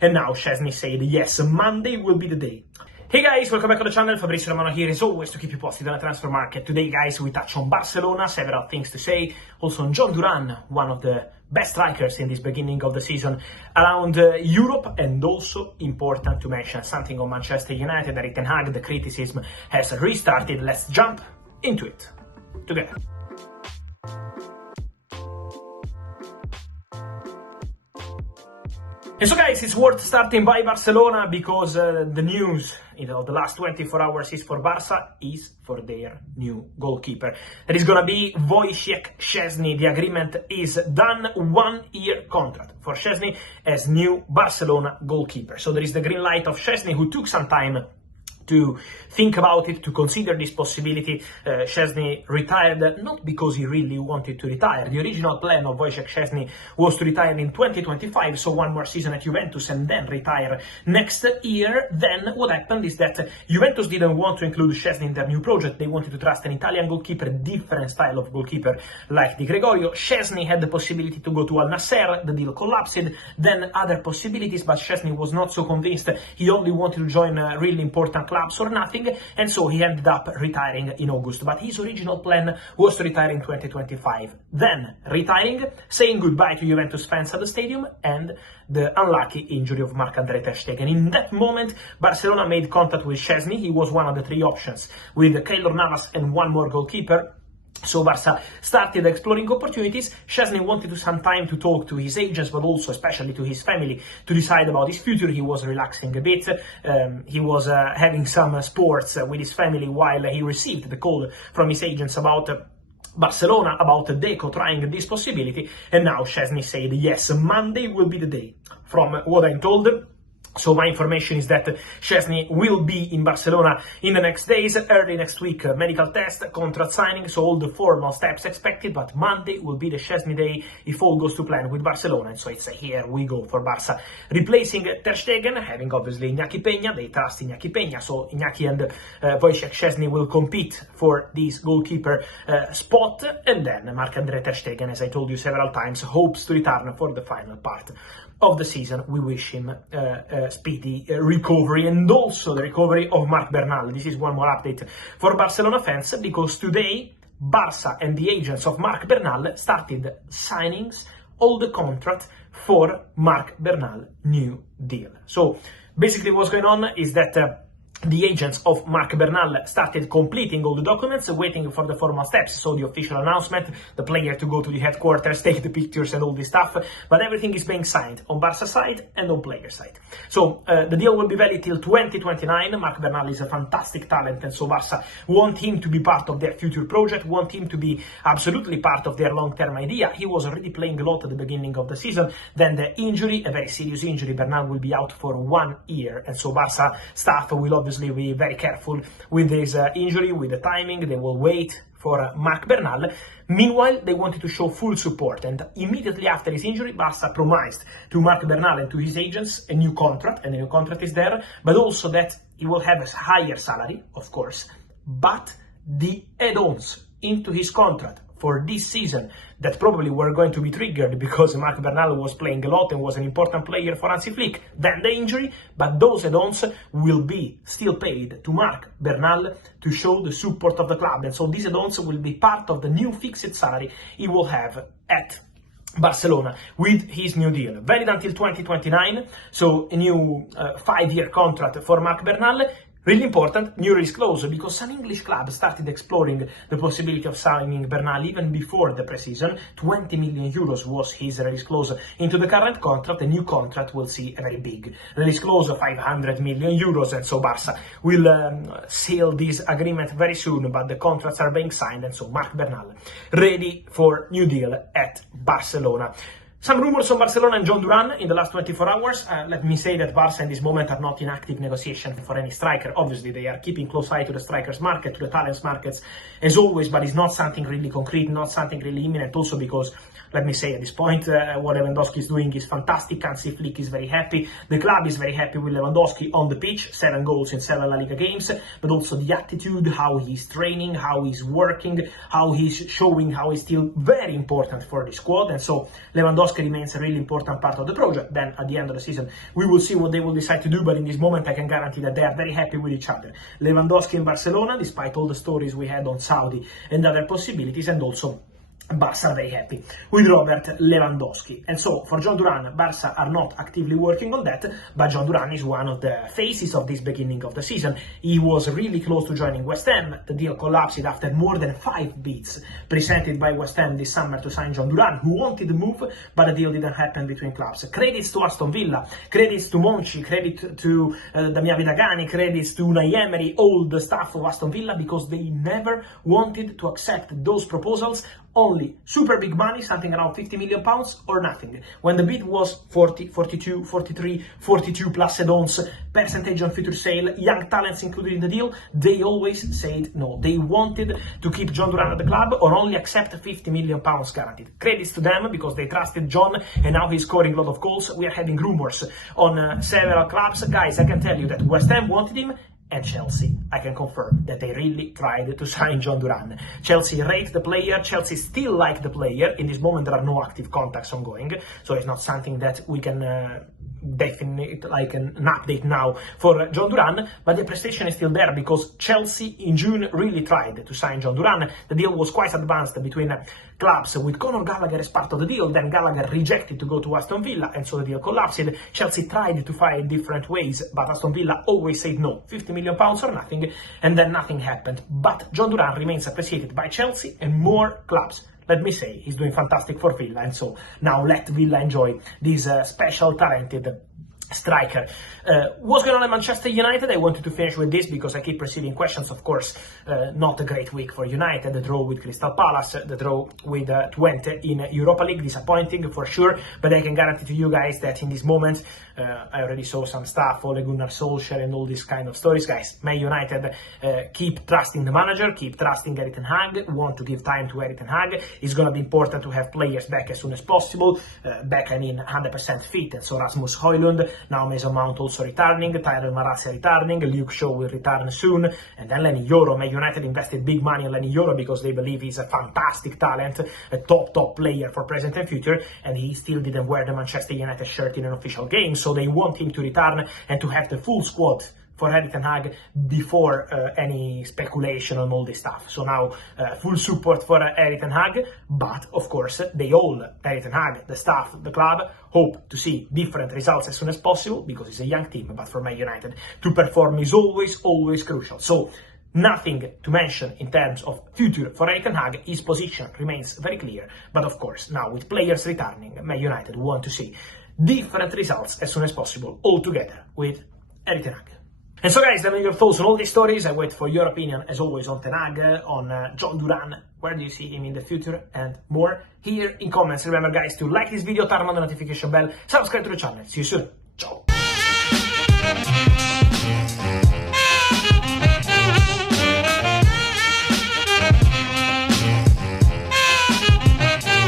and now Szczęsny said yes, Monday will be the day. Hey guys, welcome back to the channel. Fabrizio Romano here, as always, to keep you posted on the transfer market. Today, guys, we touch on Barcelona, several things to say. Also on Jhon, one of the best strikers in this beginning of the season around Europe, and also important to mention something on Manchester United. Eric Ten Hag, the criticism has restarted. Let's jump into it together. And so guys, it's worth starting by Barcelona because the news of the last 24 hours is for Barca, is for their new goalkeeper. That is gonna be Wojciech Szczęsny. The agreement is done, 1-year contract for Szczęsny as new Barcelona goalkeeper. So there is the green light of Szczęsny, who took some time to think about it, to consider this possibility. Szczęsny retired not because he really wanted to retire. The original plan of Wojciech Szczęsny was to retire in 2025, so one more season at Juventus and then retire next year. Then what happened is that Juventus didn't want to include Szczęsny in their new project. They wanted to trust an Italian goalkeeper, different style of goalkeeper like Di Gregorio. Szczęsny had the possibility to go to Al Nassr, the deal collapsed. Then other possibilities, but Szczęsny was not so convinced. He only wanted to join a really important clubs or nothing, and so he ended up retiring in August. But his original plan was to retire in 2025. Then retiring, saying goodbye to Juventus fans at the stadium, and the unlucky injury of Marc-André ter Stegen. In that moment, Barcelona made contact with Szczęsny. He was one of the three options, with Keylor Navas and one more goalkeeper. So Barca started exploring opportunities. Szczęsny wanted to some time to talk to his agents, but also especially to his family, to decide about his future. He was relaxing a bit. He was having some sports with his family while he received the call from his agents about Barcelona, about Deco trying this possibility. And now Szczęsny said yes, Monday will be the day. From what I'm told, so my information is that Szczęsny will be in Barcelona in the next days, early next week, medical test, contract signing, so all the formal steps expected, but Monday will be the Szczęsny day if all goes to plan with Barcelona. And so it's here we go for Barca, replacing ter Stegen, having obviously Iñaki Peña. They trust Iñaki Peña, so Iñaki and Wojciech Szczęsny will compete for this goalkeeper spot, and then Marc-André ter Stegen, as I told you several times, hopes to return for the final part of the season. We wish him speedy recovery, and also the recovery of Marc Bernal. This is one more update for Barcelona fans, because today Barca and the agents of Marc Bernal started signings, all the contract for Marc Bernal new deal. So basically what's going on is that the agents of Marc Bernal started completing all the documents, waiting for the formal steps, so the official announcement, the player to go to the headquarters, take the pictures and all this stuff, but everything is being signed on Barca side and on player side. So the deal will be valid till 2029. Marc Bernal is a fantastic talent, and so Barca want him to be part of their future project, want him to be absolutely part of their long-term idea. He was already playing a lot at the beginning of the season, then the injury, a very serious injury. Bernal will be out for 1 year, and so Barca staff will obviously be very careful with this injury, with the timing. They will wait for Marc Bernal. Meanwhile, they wanted to show full support, and immediately after his injury, Barca promised to Marc Bernal and to his agents a new contract, and the new contract is there, but also that he will have a higher salary, of course, but the add-ons into his contract for this season that probably were going to be triggered because Marc Bernal was playing a lot and was an important player for Hansi Flick, then the injury, but those add-ons will be still paid to Marc Bernal to show the support of the club, and so these add-ons will be part of the new fixed salary he will have at Barcelona with his new deal, valid until 2029, so a new 5-year contract for Marc Bernal. Really important, new release clause, because some English clubs started exploring the possibility of signing Bernal even before the preseason. 20 million euros was his release clause into the current contract. The new contract will see a very big release clause of 500 million euros, and so Barca will seal this agreement very soon, but the contracts are being signed, and so Marc Bernal ready for new deal at Barcelona. Some rumors on Barcelona and Jhon in the last 24 hours. Let me say that Barca in this moment are not in active negotiation for any striker. Obviously, they are keeping close eye to the strikers market, to the talents markets, as always, but it's not something really concrete, not something really imminent, also because let me say at this point, what Lewandowski is doing is fantastic. Hansi Flick is very happy. The club is very happy with Lewandowski on the pitch, 7 goals in 7 La Liga games, but also the attitude, how he's training, how he's working, how he's showing how he's still very important for the squad. And so Lewandowski remains a really important part of the project. Then at the end of the season, we will see what they will decide to do, but in this moment I can guarantee that they are very happy with each other. Lewandowski in Barcelona, despite all the stories we had on Saudi and other possibilities, and also Barca are very happy with Robert Lewandowski. And so for Jhon Duran, Barca are not actively working on that, but Jhon Duran is one of the faces of this beginning of the season. He was really close to joining West Ham. The deal collapsed after more than 5 bids presented by West Ham this summer to sign Jhon Duran, who wanted the move, but the deal didn't happen between clubs. Credits to Aston Villa, credits to Monchi, credit to Damia Vidagani, credits to Unai Emery, all the staff of Aston Villa, because they never wanted to accept those proposals. Only super big money, something around £50 million, or nothing. When the bid was 40, 42, 43, 42 plus add-ons, percentage on future sale, young talents included in the deal, they always said no. They wanted to keep Jhon Duran at the club or only accept £50 million guaranteed. Credits to them, because they trusted Jhon and now he's scoring a lot of goals. We are having rumors on several clubs. Guys, I can tell you that West Ham wanted him, and Chelsea, I can confirm that they really tried to sign Jhon Duran. Chelsea rate the player, Chelsea still like the player. In this moment, there are no active contacts ongoing, so it's not something that we can definite like an update now for Jhon Duran, but the prestation is still there because Chelsea in June really tried to sign Jhon Duran. The deal was quite advanced between clubs, with Conor Gallagher as part of the deal. Then Gallagher rejected to go to Aston Villa, and so the deal collapsed. Chelsea tried to find different ways, but Aston Villa always said no, £50 million or nothing, and then nothing happened. But Jhon Duran remains appreciated by Chelsea and more clubs. Let me say, he's doing fantastic for Villa, and so now let Villa enjoy this special, talented striker. What's going on at Manchester United? I wanted to finish with this because I keep receiving questions. Of course, not a great week for United. The draw with Crystal Palace, the draw with Twente in Europa League, disappointing for sure, but I can guarantee to you guys that in this moment, I already saw some stuff, Ole Gunnar Solskjaer and all these kind of stories. Guys, Man United keep trusting the manager, keep trusting Erik ten Hag, want to give time to Erik ten Hag. It's going to be important to have players back as soon as possible. Back, I mean 100% fit, and so Rasmus Højlund, now Mason Mount also returning, Tyrell Malacia returning, Luke Shaw will return soon, and then Lenny Yoro. Man United invested big money on Lenny Yoro because they believe he's a fantastic talent, a top player for present and future, and he still didn't wear the Manchester United shirt in an official game, so they want him to return and to have the full squad for Erik ten Hag before any speculation on all this stuff. So now full support for Erik ten Hag, but of course they all, Erik ten Hag, the staff, the club, hope to see different results as soon as possible because it's a young team, but for Man United to perform is always crucial. So nothing to mention in terms of future for Erik ten Hag. His position remains very clear, but of course now with players returning, Man United want to see different results as soon as possible all together with Erik ten Hag. And so guys, let me know your thoughts on all these stories. I wait for your opinion as always on Ten Hag, on Jhon Duran, where do you see him in the future, and more here in comments. Remember guys to like this video, turn on the notification bell, subscribe to the channel. See you soon. Ciao.